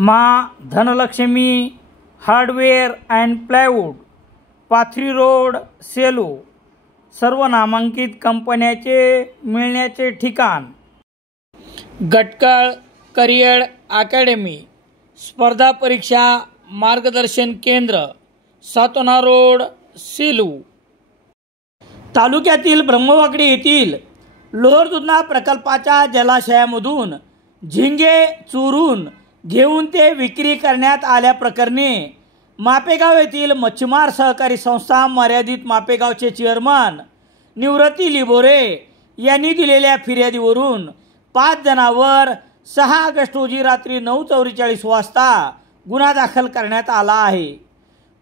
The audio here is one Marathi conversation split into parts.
माँ Dhanlaxmi hardware and plywood, Pathri road, Selu. सर्व नामांकित कंपन्याचे मिळण्याचे ठिकाण. गटकळ करियर अकॅडमी, स्पर्धा परीक्षा मार्गदर्शन केंद्र, सातोना रोड, सेलू. तालुक्यातील ब्रह्मवाकडी येथील लोहरदुधना प्रकल्पाच्या जलाशयामधून झिंगे चोरून घेऊन ते विक्री करण्यात आल्याप्रकरणी मापेगाव येथील मच्छीमार सहकारी संस्था मर्यादित मापेगावचे चेअरमन निवृत्ती लिबोरे यांनी दिलेल्या फिर्यादीवरून 5 जणांवर 6 ऑगस्ट रोजी रात्री 9:44 वाजता गुन्हा दाखल करण्यात आला आहे.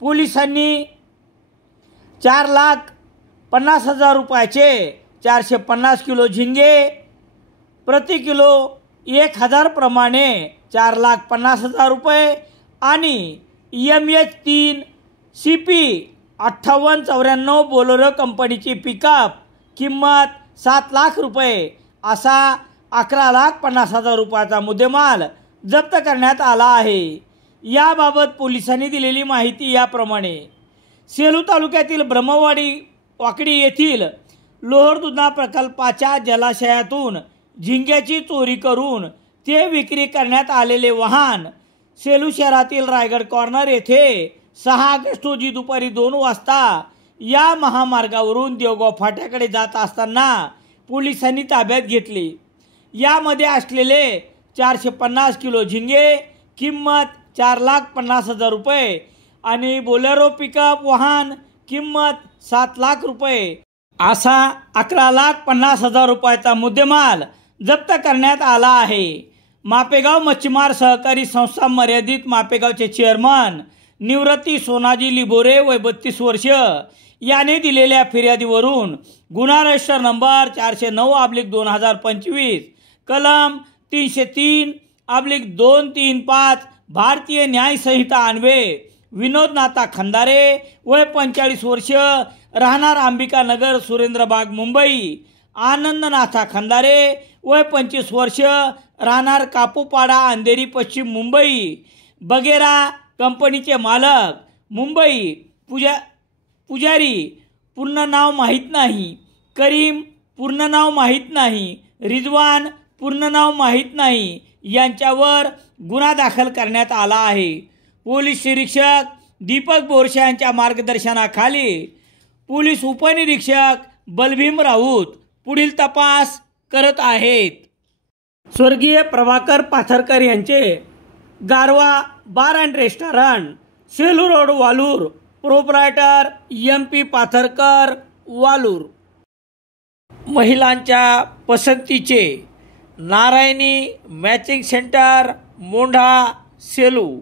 पोलिसांनी 4,50,000 रुपयाचे 450 किलो झिंगे, प्रति किलो 1,000 प्रमाणे 4,50,000 रुपये आणि MH3 CP 5894 बोलेरो कंपनीची पिकअप किंमत 7 लाख रुपये असा 11,50,000 रुपयाचा मुद्देमाल जप्त करण्यात आला आहे. याबाबत पोलिसांनी दिलेली माहिती याप्रमाणे. सेलू तालुक्यातील ब्रह्मवाकडी येथील लोहरदुधना प्रकल्पाच्या जलाशयातून झिंग्याची चोरी करून ते विक्री करण्यात आलेले वाहन सेलू शहरातील रायगड कॉर्नर येथे 6 ऑगस्ट रोजी दुपारी 2 वाजता या महामार्गावरून देवगाव फाट्याकडे जात असताना पोलिसांनी ताब्यात घेतले. यामध्ये असलेले 450 किलो झिंगे किंमत 4,50,000 रुपये आणि बोलेरो पिकअप वाहन किंमत 7 लाख रुपये असा 11,50,000 रुपयाचा मुद्देमाल जप्त करण्यात आला आहे. मापेगाव मच्छीमार सहकारी संस्था मर्यादित मापेगावचे चेअरमन निवृत्ती सोनाजी लिबोरे वय 32 वर्ष याने दिलेल्या फिर्यादीवरून गुन्हा रजिस्टर नंबर 409/2025 कलम 303/235 भारतीय न्याय संहिता अन्वये विनोद नाथा खंदारे वय 45 वर्ष राहणार अंबिका नगर सुरेंद्रबाग मुंबई, आनंद नाथा खंदारे वय 25 वर्ष राहणार कापूपाडा अंधेरी पश्चिम मुंबई, बगेरा कंपनीचे मालक मुंबई, पुजारी पूर्ण नाव माहीत नाही, करीम पूर्ण नाव माहीत नाही, रिजवान पूर्ण नाव माहीत नाही यांच्यावर गुन्हा दाखल करण्यात आला आहे. पोलीस निरीक्षक दीपक बोरसे यांच्या मार्गदर्शनाखाली पोलीस उपनिरीक्षक बलभीम राऊत पुढील तपास करत आहेत. स्वर्गीय प्रभाकर पाथरकर यांचे Garva bar and restaurant, Selu road, Walur. Proprietor MP Patharkar, Walur. महिलांच्या पसंतीचे नारायणी मॅचिंग सेंटर, मोंढा, सेलू.